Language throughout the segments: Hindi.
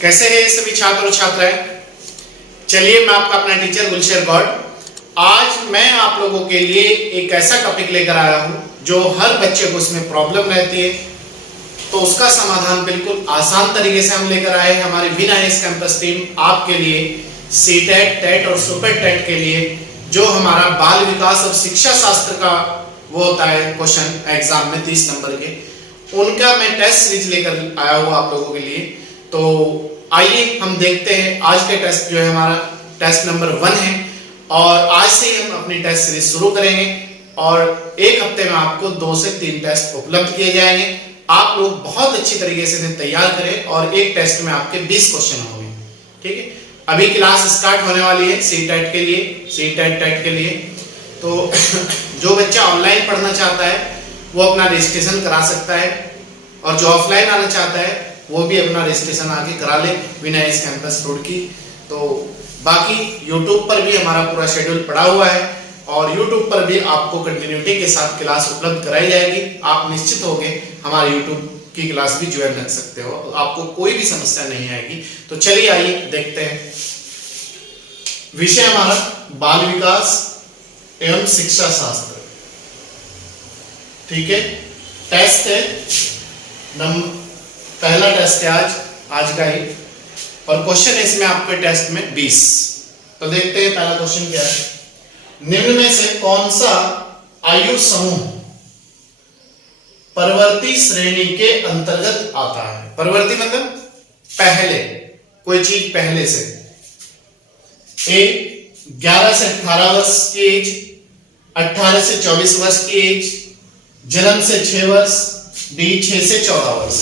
कैसे हैं सभी छात्र और छात्राएं। चलिए मैं आपका अपना टीचर गुलशेर गौड़ आज मैं आप लोगों के लिए एक ऐसा टॉपिक लेकर आया हूं जो हर बच्चे को उसमें प्रॉब्लम रहती है, तो उसका समाधान बिल्कुल आसान तरीके से हम लेकर आए हैं। हमारी विन आईएएस कैंपस टीम आपके लिए सीटेट, टेट और सुपर टेट के लिए जो हमारा बाल विकास और शिक्षा शास्त्र का वो होता है क्वेश्चन एग्जाम में 30 नंबर के, उनका मैं टेस्ट सीरीज लेकर आया हूँ आप लोगों के लिए। तो आइए हम देखते हैं आज के टेस्ट जो है हमारा टेस्ट नंबर 1 है और आज से ही हम अपनी टेस्ट सीरीज शुरू करेंगे और एक हफ्ते में आपको 2 से 3 टेस्ट उपलब्ध किए जाएंगे। आप लोग बहुत अच्छी तरीके से इन्हें तैयार करें और एक टेस्ट में आपके 20 क्वेश्चन होंगे। ठीक है, अभी क्लास स्टार्ट होने वाली है सीटेट के लिए, सीटेट टेट के लिए। तो जो बच्चा ऑनलाइन पढ़ना चाहता है वो अपना रजिस्ट्रेशन करा सकता है और जो ऑफलाइन आना चाहता है वो भी अपना रजिस्ट्रेशन आके करा ले विन आईएएस कैंपस रुड़की। तो बाकी YouTube पर भी हमारा पूरा शेड्यूल पड़ा हुआ है और YouTube पर भी आपको कंटिन्यूटी के साथ क्लास उपलब्ध कराई जाएगी। आप निश्चित होंगे हमारे YouTube की क्लास भी ज्वाइन कर सकते हो, आपको कोई भी समस्या नहीं आएगी। तो चलिए आइए देखते हैं। विषय हमारा बाल विकास एवं शिक्षा शास्त्र। ठीक है, टेस्ट है पहला टेस्ट है आज का ही और क्वेश्चन है इसमें आपके टेस्ट में 20। तो देखते हैं पहला क्वेश्चन क्या है। निम्न में से कौन सा आयु समूह परवर्ती श्रेणी के अंतर्गत आता है? परवर्ती मतलब पहले, कोई चीज पहले से। ए 11 से 18 वर्ष की एज, 18 से 24 वर्ष की एज, जन्म से 6 वर्ष, डी 6 से 14 वर्ष।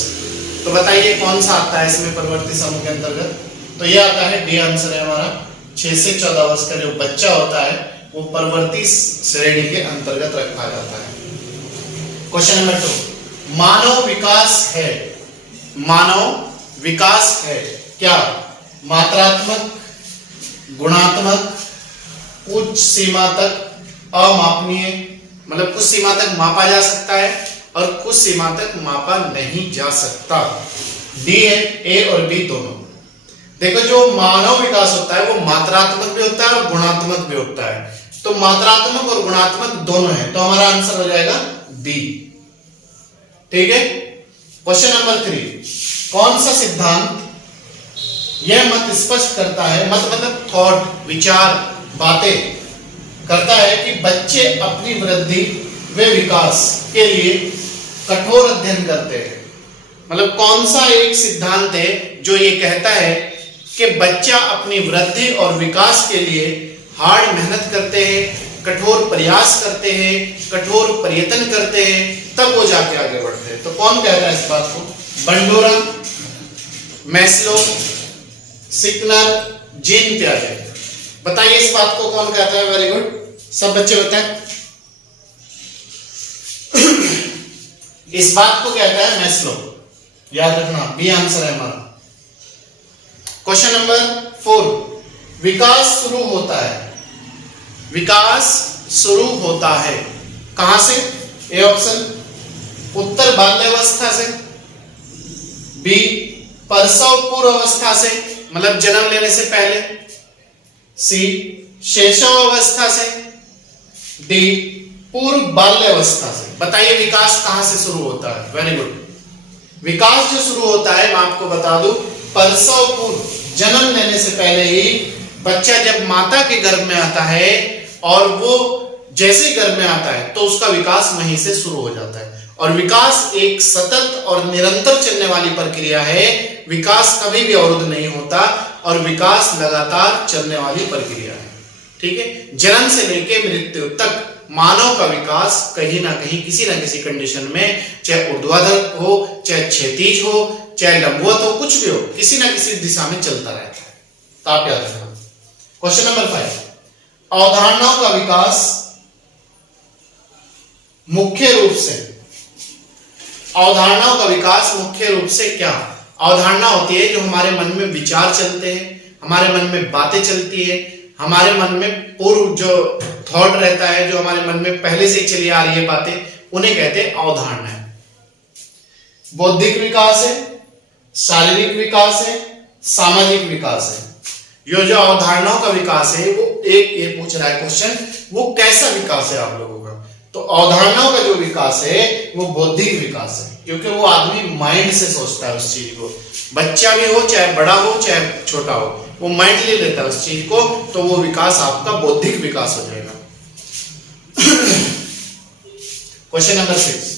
तो बताइए कौन सा आता है इसमें परवर्ती समूह के अंतर्गत? तो ये आता है डी आंसर है हमारा। 6 से 14 वर्ष का जो बच्चा होता है वो परवर्ती श्रेणी के अंतर्गत रखा जाता है। क्वेश्चन नंबर 2, मानव विकास है, मानव विकास है क्या मात्रात्मक, गुणात्मक, कुछ सीमा तक अमापनीय, मतलब कुछ सीमा तक मापा जा सकता है और कुछ सीमा तक मापा नहीं जा सकता। डी है, ए और बी दोनों। देखो जो मानव विकास होता है वो मात्रात्मक भी होता है और गुणात्मक भी होता है। तो मात्रात्मक और गुणात्मक दोनों है, तो हमारा आंसर हो जाएगा बी। ठीक है, क्वेश्चन नंबर 3, कौन सा सिद्धांत यह मत स्पष्ट करता है, मत मतलब थॉट, विचार, बातें करता है कि बच्चे अपनी वृद्धि व विकास के लिए कठोर अध्ययन करते हैं? मतलब कौन सा एक सिद्धांत है जो ये कहता है कि बच्चा अपनी वृद्धि और विकास के लिए हार्ड मेहनत करते हैं, कठोर प्रयास करते हैं, कठोर प्रयत्न करते हैं, तब वो जाके आगे बढ़ते हैं? तो कौन कहता है इस बात को? बंडूरा, मैस्लो, सिकनर, जीन पियाजे। बताइए इस बात को कौन कहता है? वेरी गुड, सब बच्चे बताएं। इस बात को कहता है मैस्लो, याद रखना, बी आंसर है हमारा। क्वेश्चन नंबर 4, विकास शुरू होता है, विकास शुरू होता है कहां से? ए ऑप्शन उत्तर बाल्यावस्था से, बी प्रसव पूर्व अवस्था से मतलब जन्म लेने से पहले, सी शैशव अवस्था से, डी पूर्व बाल्यावस्था से। बताइए विकास कहां से शुरू होता है? वेरी गुड, विकास जो शुरू होता है मैं आपको बता दूं प्रसव पूर्व, जन्म लेने से पहले ही बच्चा जब माता के गर्भ में आता है और वो जैसे ही गर्भ में आता है तो उसका विकास वहीं से शुरू हो जाता है। और विकास एक सतत और निरंतर चलने वाली प्रक्रिया है, विकास कभी भी अवरुद्ध नहीं होता और विकास लगातार चलने वाली प्रक्रिया है। ठीक है, जन्म से लेकर मृत्यु तक मानव का विकास कहीं ना कहीं किसी ना किसी कंडीशन में, चाहे ऊर्ध्वाधर हो, चाहे क्षैतिज हो, चाहे लंबवत हो, कुछ भी हो, किसी ना किसी दिशा में चलता रहता है। तो आप याद रखना। क्वेश्चन नंबर 5, अवधारणाओं का विकास मुख्य रूप से, अवधारणाओं का विकास मुख्य रूप से क्या? अवधारणा होती है जो हमारे मन में विचार चलते हैं, हमारे मन में बातें चलती है, हमारे मन में पूर्व जो थॉट रहता है, जो हमारे मन में पहले से चली आ रही है बातें, उन्हें कहते हैं अवधारणा। बौद्धिक विकास है, शारीरिक विकास है, सामाजिक विकास है। ये जो अवधारणाओं का विकास है वो एक ये पूछ रहा है क्वेश्चन, वो कैसा विकास है आप लोगों का। तो अवधारणाओं का जो विकास है वो बौद्धिक विकास है, क्योंकि वो आदमी माइंड से सोचता है उस चीज को। बच्चा भी हो चाहे बड़ा हो चाहे छोटा हो, वो माइंड ले लेता है उस चीज को, तो वो विकास आपका बौद्धिक विकास हो जाएगा। क्वेश्चन नंबर 6,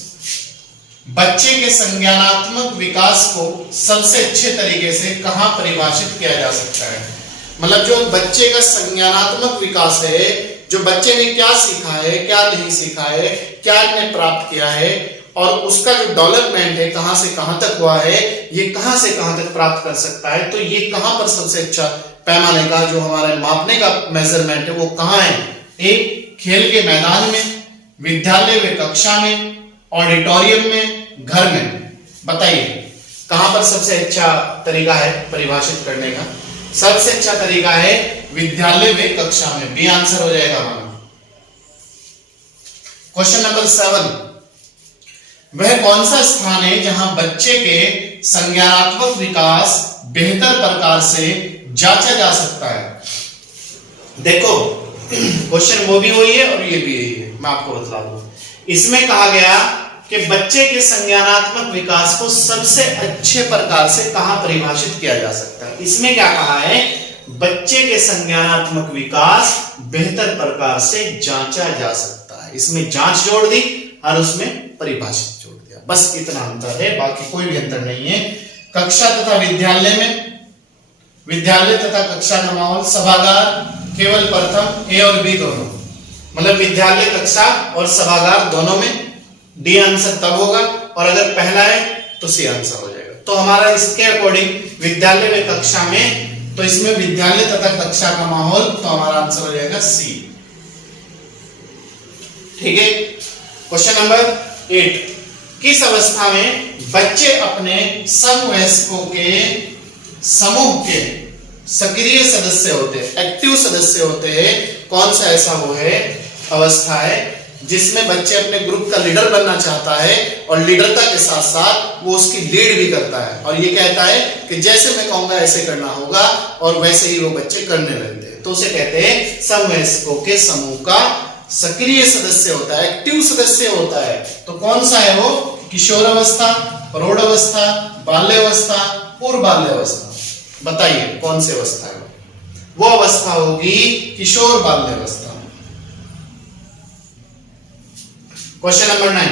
बच्चे के संज्ञानात्मक विकास को सबसे अच्छे तरीके से कहां परिभाषित किया जा सकता है। मतलब जो बच्चे का संज्ञानात्मक विकास है, जो बच्चे ने क्या सीखा है, क्या नहीं सीखा है, क्या ने प्राप्त किया है, और उसका जो डेवलपमेंट है कहां से कहां तक हुआ है, ये कहां से कहां तक प्राप्त कर सकता है, तो ये कहां पर सबसे अच्छा पैमाने का जो हमारे मापने का मेजरमेंट है वो कहां है। एक, खेल के मैदान में, विद्यालय में कक्षा में, ऑडिटोरियम में, घर में। बताइए कहां पर सबसे अच्छा तरीका है परिभाषित करने का। सबसे अच्छा तरीका है विद्यालय में कक्षा में। बी आंसर हो जाएगा हमारा। क्वेश्चन नंबर 7, वह कौन सा स्थान है जहां बच्चे के संज्ञानात्मक विकास बेहतर प्रकार से जांचा जा सकता है। देखो क्वेश्चन वो भी वही है और ये भी यही है, मैं आपको बता दूं। इसमें कहा गया कि बच्चे के संज्ञानात्मक विकास को सबसे अच्छे प्रकार से कहां परिभाषित किया जा सकता है। इसमें क्या कहा है, बच्चे के संज्ञानात्मक विकास बेहतर प्रकार से जांचा जा सकता है। इसमें जांच जोड़ दी और उसमें परिभाषित जोड़ दिया, बस इतना अंतर है, बाकी कोई भी अंतर नहीं है। कक्षा तथा विद्यालय में, विद्यालय तथा कक्षा का माहौल, सभागार केवल प्रथम, ए और बी दोनों, मतलब विद्यालय कक्षा और सभागार दोनों में डी आंसर तब होगा, और अगर पहला है तो सी आंसर हो जाएगा। तो हमारा इसके अकॉर्डिंग विद्यालय में कक्षा में, तो इसमें विद्यालय तथा कक्षा का माहौल, तो हमारा आंसर हो जाएगा सी। ठीक है। क्वेश्चन नंबर 8, किस अवस्था में बच्चे अपने समवयस्कों के समूह के सक्रिय सदस्य होते हैं, एक्टिव सदस्य होते हैं। कौन सा ऐसा वो है अवस्था है जिसमें बच्चे अपने ग्रुप का लीडर बनना चाहता है और लीडरता के साथ साथ वो उसकी लीड भी करता है, और ये कहता है कि जैसे मैं कहूंगा ऐसे करना होगा, और वैसे ही वो बच्चे करने लगते हैं। तो उसे कहते हैं समवयस्कों के समूह का सक्रिय सदस्य होता है, एक्टिव सदस्य होता है। तो कौन सा है वो, किशोर अवस्था, प्रौढ़ अवस्था, बाल्य अवस्था, पूर्व बाल्य अवस्था। बताइए कौन सी अवस्था है वो अवस्था होगी किशोर बाल्य अवस्था। क्वेश्चन नंबर 9,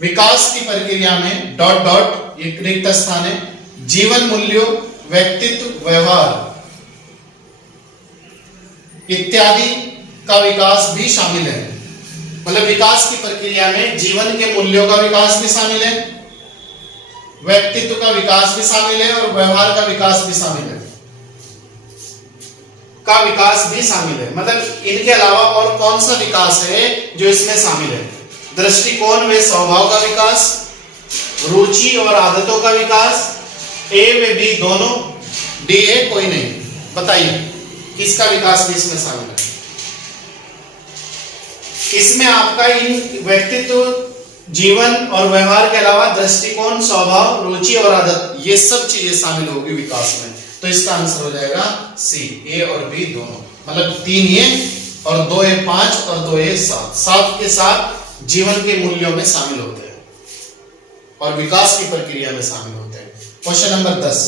विकास की प्रक्रिया में डॉट डॉट एक रिक्त स्थान है, जीवन मूल्यों, व्यक्तित्व, व्यवहार इत्यादि का विकास भी शामिल है। मतलब विकास की प्रक्रिया में जीवन के मूल्यों का विकास भी शामिल है, व्यक्तित्व का विकास भी शामिल है, और व्यवहार का विकास भी शामिल है, मतलब इनके अलावा और कौन सा विकास है जो इसमें शामिल है। दृष्टिकोण व स्वभाव का विकास, रुचि और आदतों का विकास, ए व बी दोनों, डी ए कोई नहीं। बताइए किसका विकास भी इसमें शामिल है। इसमें आपका इन व्यक्तित्व, जीवन और व्यवहार के अलावा दृष्टिकोण, स्वभाव, रुचि और आदत, ये सब चीजें शामिल होगी विकास में। तो इसका आंसर हो जाएगा सी, ए और बी दोनों, मतलब 3 ए और 2 ए 5 और 2 ए 7। 7 के साथ जीवन के मूल्यों में शामिल होते हैं और विकास की प्रक्रिया में शामिल होते हैं। क्वेश्चन नंबर 10,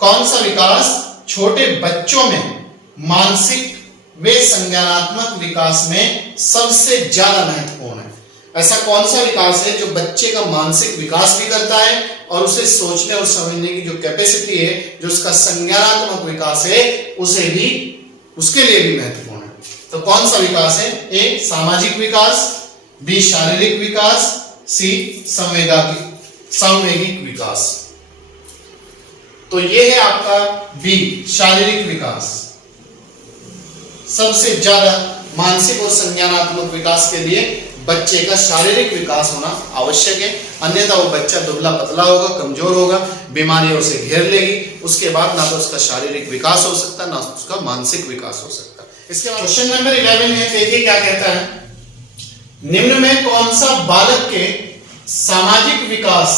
कौन सा विकास छोटे बच्चों में मानसिक व संज्ञानात्मक विकास में सबसे ज्यादा महत्वपूर्ण है। ऐसा कौन सा विकास है जो बच्चे का मानसिक विकास भी करता है और उसे सोचने और समझने की जो कैपेसिटी है, जो उसका संज्ञानात्मक विकास है, उसे भी, उसके लिए भी महत्वपूर्ण है। तो कौन सा विकास है, ए सामाजिक विकास, बी शारीरिक विकास, सी संवेगिक विकास। तो ये है आपका बी शारीरिक विकास। सबसे ज्यादा मानसिक और संज्ञानात्मक विकास के लिए बच्चे का शारीरिक विकास होना आवश्यक है, अन्यथा वो बच्चा दुबला पतला होगा, कमजोर होगा, बीमारियों से घेर लेगी। उसके बाद ना तो उसका शारीरिक विकास हो सकता, ना उसका मानसिक विकास हो सकता। इसके बाद क्वेश्चन नंबर 11 है, देखिए क्या कहता है। निम्न में कौन सा बालक के सामाजिक विकास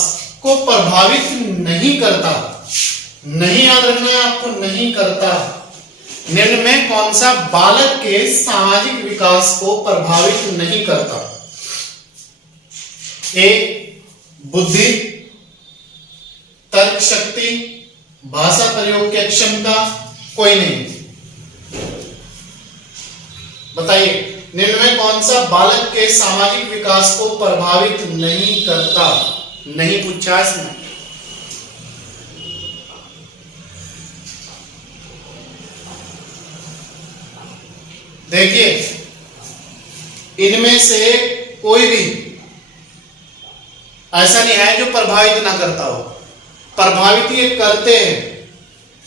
को प्रभावित नहीं करता। नहीं याद रखना है आपको, नहीं करता। निम्न में कौन सा बालक के सामाजिक विकास को प्रभावित नहीं करता? ए बुद्धि, तर्क शक्ति, भाषा प्रयोग की क्षमता, कोई नहीं। बताइए, निम्न में कौन सा बालक के सामाजिक विकास को प्रभावित नहीं करता? नहीं पूछा इसमें। देखिए, इनमें से कोई भी ऐसा नहीं है जो प्रभावित ना करता हो, प्रभावित ये करते हैं।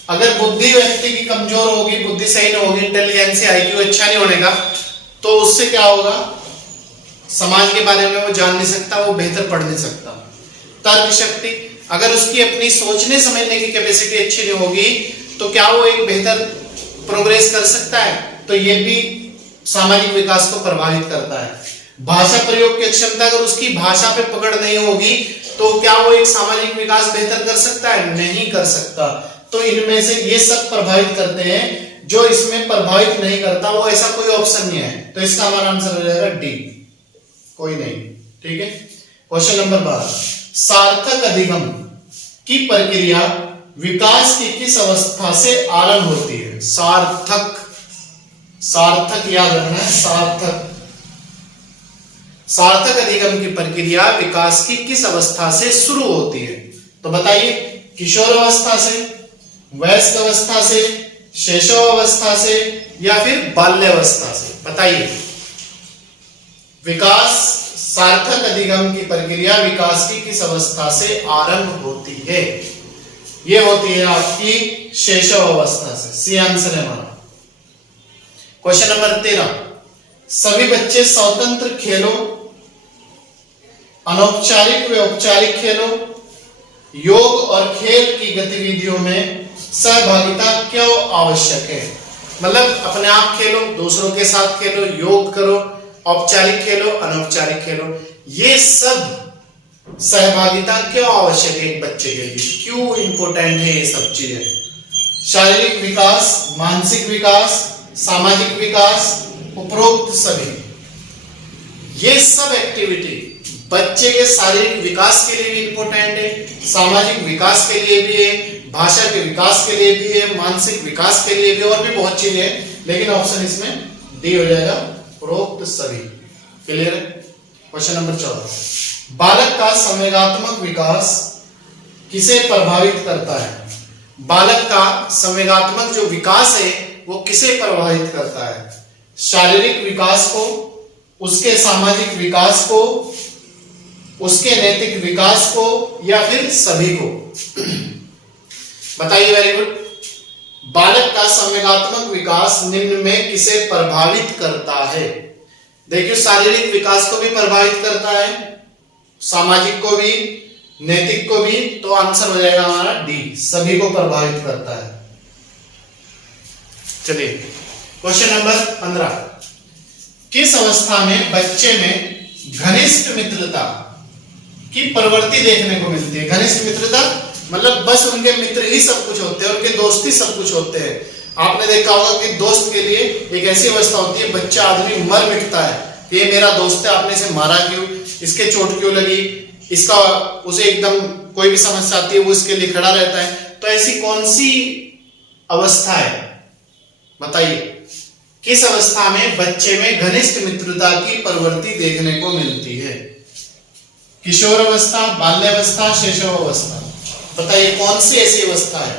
अगर बुद्धि व्यक्ति की कमजोर होगी, बुद्धि सही नहीं होगी, इंटेलिजेंस आईक्यू अच्छा नहीं होने का, तो उससे क्या होगा? समाज के बारे में वो जान नहीं सकता, वो बेहतर पढ़ नहीं सकता। तर्क शक्ति, अगर उसकी अपनी सोचने समझने की कैपेसिटी अच्छी नहीं होगी तो क्या वो एक बेहतर प्रोग्रेस कर सकता है? तो ये भी सामाजिक विकास को प्रभावित करता है। भाषा प्रयोग की क्षमता, अगर उसकी भाषा पे पकड़ नहीं होगी तो क्या वो एक सामाजिक विकास बेहतर कर सकता है? नहीं कर सकता। तो इनमें से ये सब प्रभावित करते हैं, जो इसमें प्रभावित नहीं करता वो ऐसा कोई ऑप्शन नहीं है। तो इसका हमारा आंसर हो जाएगा डी, कोई नहीं। ठीक है, क्वेश्चन नंबर 12, सार्थक अधिगम की प्रक्रिया विकास की किस अवस्था से आरंभ होती है? सार्थक, सार्थक याद रखना है, सार्थक। सार्थक अधिगम की प्रक्रिया विकास की किस अवस्था से शुरू होती है? तो बताइए, किशोर अवस्था से, वयस्क अवस्था से, शैशव अवस्था से, या फिर बाल्यावस्था से? बताइए, विकास, सार्थक अधिगम की प्रक्रिया विकास की किस अवस्था से आरंभ होती है? यह होती है आपकी शैशव अवस्था से। सी आंसर है हमारा। क्वेश्चन नंबर 13, सभी बच्चे स्वतंत्र खेलों, अनौपचारिक व औपचारिक खेलों, योग और खेल की गतिविधियों में सहभागिता क्यों आवश्यक है? मतलब अपने आप खेलो, दूसरों के साथ खेलो, योग करो, औपचारिक खेलो, अनौपचारिक खेलो, ये सब सहभागिता क्यों आवश्यक है एक बच्चे के लिए? क्यों इंपॉर्टेंट है ये सब चीजें? शारीरिक विकास, मानसिक विकास, सामाजिक विकास, उपरोक्त सभी, ये सब एक्टिविटी बच्चे के शारीरिक विकास के लिए भी इंपॉर्टेंट है, सामाजिक विकास के लिए भी है, भाषा के विकास के लिए भी है, मानसिक विकास के लिए भी, और भी बहुत चीजें हैं, लेकिन ऑप्शन इसमें डी हो जाएगा, उपरोक्त सभी। क्लियर है? क्वेश्चन नंबर 14, बालक का संवेगात्मक विकास किसे प्रभावित करता है? बालक का संवेगात्मक जो विकास है वो किसे प्रभावित करता है? शारीरिक विकास को, उसके सामाजिक विकास को, उसके नैतिक विकास को, या फिर सभी को? बताइए, वेरी गुड। बालक का संवेगात्मक विकास निम्न में किसे प्रभावित करता है? देखिए, शारीरिक विकास को भी प्रभावित करता है, सामाजिक को भी, नैतिक को भी, तो आंसर हो जाएगा हमारा डी, सभी को प्रभावित करता है। चलिए, क्वेश्चन नंबर 15, किस अवस्था में बच्चे में घनिष्ठ मित्रता की प्रवृत्ति देखने को मिलती है? घनिष्ठ मित्रता मतलब बस उनके मित्र ही सब कुछ होते हैं, उनके दोस्त ही सब कुछ होते हैं। आपने देखा होगा कि दोस्त के लिए एक ऐसी अवस्था होती है, बच्चा आदमी मर मिटता है, ये मेरा दोस्त है, आपने इसे मारा क्यों, इसके चोट क्यों लगी, इसका, उसे एकदम कोई भी समस्या आती है वो इसके लिए खड़ा रहता है। तो ऐसी कौन सी अवस्था है? बताइए, किस अवस्था में बच्चे में घनिष्ठ मित्रता की प्रवृत्ति देखने को मिलती है? किशोर अवस्था, बाल्यावस्था, शैशव अवस्था? बताइए, कौन सी ऐसी अवस्था है?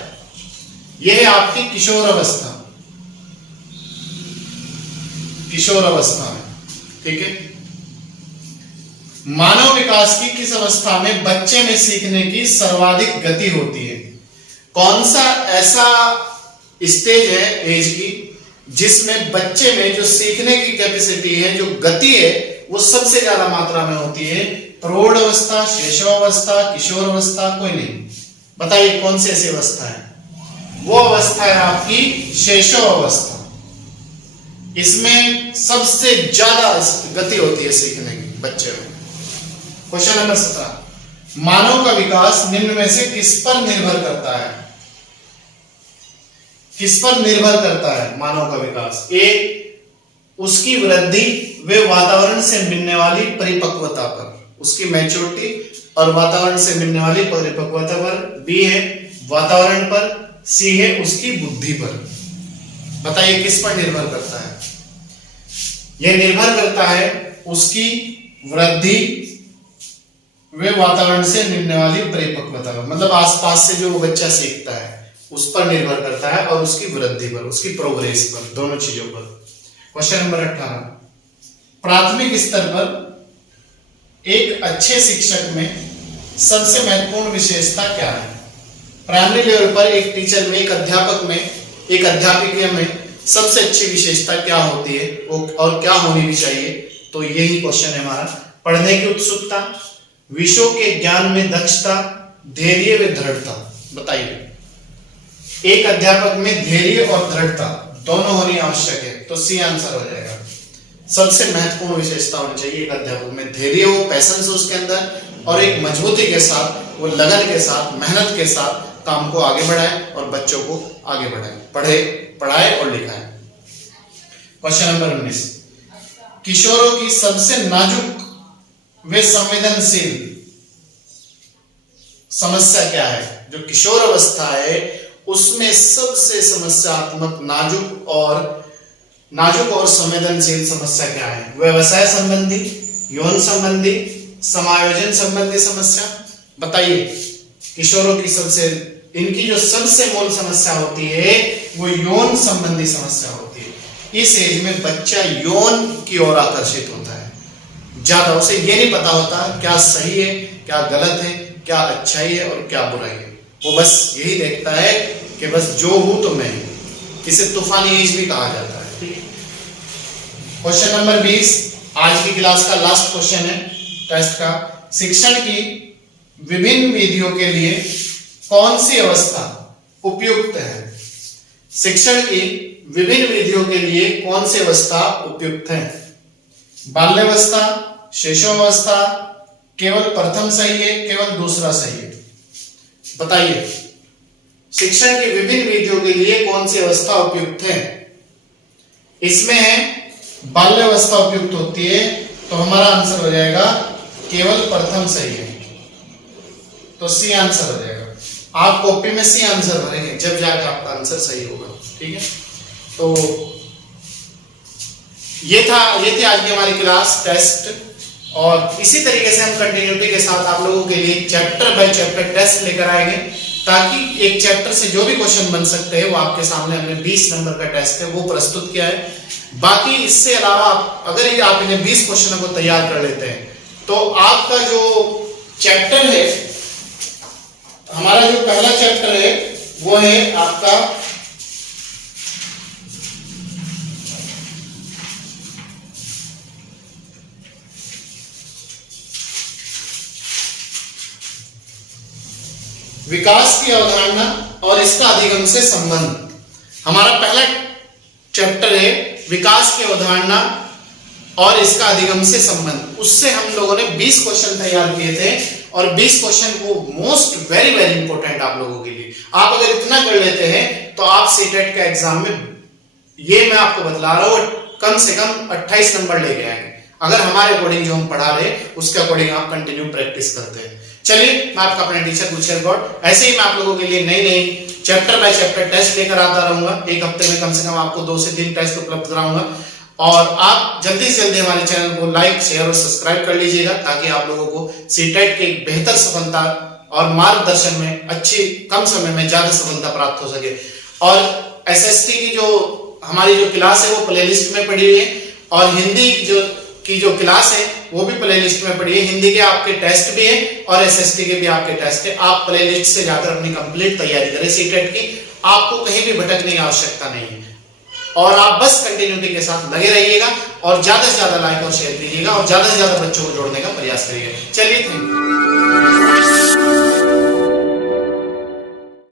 यह है आपकी किशोर अवस्था, किशोर अवस्था में। ठीक है, मानव विकास की किस अवस्था में बच्चे में सीखने की सर्वाधिक गति होती है? कौन सा ऐसा स्टेज है एज की जिसमें बच्चे में जो सीखने की कैपेसिटी है, जो गति है, वो सबसे ज्यादा मात्रा में होती है? प्रौढ़ अवस्था, शैशव अवस्था, किशोर अवस्था? कोई नहीं। बताइए, कौन सी ऐसी अवस्था है? वो अवस्था है आपकी शैशव अवस्था। इसमें सबसे ज्यादा गति होती है सीखने की बच्चे में। क्वेश्चन नंबर 17, मानव का विकास निम्न में से किस पर निर्भर करता है? किस पर निर्भर करता है मानव का विकास? ए उसकी वृद्धि व वातावरण से मिलने वाली परिपक्वता पर, उसकी मैच्योरिटी और वातावरण से मिलने वाली परिपक्वता पर। बी है वातावरण पर। सी है उसकी बुद्धि पर। बताइए किस पर निर्भर करता है? यह निर्भर करता है उसकी वृद्धि वे वातावरण से मिलने वाली परिपक्वता पर, मतलब आसपास से जो बच्चा सीखता है उस पर निर्भर करता है, और उसकी वृद्धि पर, उसकी प्रोग्रेस पर, दोनों चीजों पर। क्वेश्चन नंबर 18, प्राथमिक स्तर पर एक अच्छे शिक्षक में सबसे महत्वपूर्ण विशेषता क्या है? प्राइमरी लेवल पर एक टीचर में, एक अध्यापक में, एक अध्यापिका में सबसे अच्छी विशेषता क्या होती है और क्या होनी भी चाहिए? तो यही क्वेश्चन है हमारा। पढ़ने की उत्सुकता, विषयों के ज्ञान में दक्षता, धैर्य व दृढ़ता। बताइए एक अध्यापक में धैर्य और दृढ़ता दोनों होनी आवश्यक है, तो सी आंसर हो जाएगा। सबसे महत्वपूर्ण विशेषता होनी चाहिए एक अध्यापक में, धैर्य हो, पैशंस हो उसके अंदर, और एक मजबूती के साथ, वो लगन के साथ, मेहनत के साथ काम को आगे बढ़ाए और बच्चों को आगे बढ़ाए, पढ़ाए और लिखाए। क्वेश्चन नंबर 19, किशोरों की सबसे नाजुक व संवेदनशील समस्या क्या है? जो किशोर अवस्था है उसमें सबसे समस्यात्मक नाजुक और संवेदनशील समस्या क्या है? व्यवसाय संबंधी, यौन संबंधी, समायोजन संबंधी समस्या। बताइए किशोरों की इनकी जो सबसे मूल समस्या होती है वो यौन संबंधी समस्या होती है। इस एज में बच्चा यौन की ओर आकर्षित होता है ज्यादा, उसे ये नहीं पता होता क्या सही है, क्या गलत है, क्या अच्छाई है और क्या बुराई है। वो बस यही देखता है कि बस जो हूं तो मैं हूं। इसे तूफानी एज भी कहा जाता है। ठीक है, क्वेश्चन नंबर 20 आज की क्लास का लास्ट क्वेश्चन है टेस्ट का। शिक्षण की विभिन्न विधियों के लिए कौन सी अवस्था उपयुक्त है? शिक्षण की विभिन्न विधियों के लिए कौन सी अवस्था उपयुक्त है? बाल्यावस्था, शिशुअवस्था, केवल प्रथम सही है, केवल दूसरा सही है? बताइए शिक्षण की विभिन्न विधियों के लिए कौन सी अवस्था उपयुक्त है? इसमें है बाल्यावस्था उपयुक्त होती है, तो हमारा आंसर हो जाएगा केवल प्रथम सही है, तो सी आंसर हो जाएगा। आप कॉपी में सी आंसर भरेंगे जब जाकर आपका आंसर सही होगा। ठीक है, तो ये थी आज की हमारी क्लास टेस्ट, और इसी तरीके से हम कंटिन्यूटी के साथ आप लोगों के लिए चैप्टर बाय चैप्टर टेस्ट लेकर आएंगे, ताकि एक चैप्टर से जो भी क्वेश्चन बन सकते हैं वो आपके सामने हमने 20 नंबर का टेस्ट है वो प्रस्तुत किया है। बाकी इससे अलावा अगर आप इन्हें 20 क्वेश्चनों को तैयार कर लेते हैं तो आपका जो चैप्टर है, हमारा जो पहला चैप्टर है वो है आपका विकास की अवधारणा और इसका अधिगम से संबंध। हमारा पहला चैप्टर है विकास की अवधारणा और इसका अधिगम से संबंध। उससे हम लोगों ने 20 क्वेश्चन तैयार किए थे, और 20 क्वेश्चन को मोस्ट वेरी वेरी इंपॉर्टेंट आप लोगों के लिए। आप अगर इतना कर लेते हैं तो आप सीटेट का एग्जाम में, ये मैं आपको बतला रहा हूं, कम से कम 28 नंबर लेके आएंगे अगर हमारे अकॉर्डिंग जो हम पढ़ा रहे उसके अकॉर्डिंग आप कंटिन्यू प्रैक्टिस करते हैं। चलिए, मैं आपका अपना टीचर गुलशन गौड़, ऐसे ही मैं आप लोगों के लिए नई नई चैप्टर बाय चैप्टर टेस्ट लेकर आता रहूंगा। एक हफ्ते में कम से कम आपको 2 से 3 टेस्ट उपलब्ध कराऊंगा, और आप जल्दी से जल्दी हमारे चैनल को लाइक, शेयर और सब्सक्राइब कर लीजिएगा, ताकि आप लोगों को सीटेट की बेहतर सफलता और मार्गदर्शन में अच्छी कम समय में ज्यादा सफलता प्राप्त हो सके। और एसएसटी की जो हमारी जो क्लास है वो प्लेलिस्ट में पड़ी हुई है, और हिंदी की जो क्लास है वो भी प्लेलिस्ट में पड़ी है। हिंदी के आपके टेस्ट भी है और एसएसटी के भी आपके टेस्ट है। आप प्लेलिस्ट से जाकर अपनी कंप्लीट तैयारी करें सीटेट की, आपको कहीं भी भटकने की आवश्यकता नहीं है, और आप बस कंटिन्यूटी के साथ लगे रहिएगा और ज्यादा से ज्यादा लाइक और शेयर कीजिएगा और ज्यादा से ज्यादा बच्चों को जोड़ने का प्रयास करिएगा। चलिए, थैंक यू।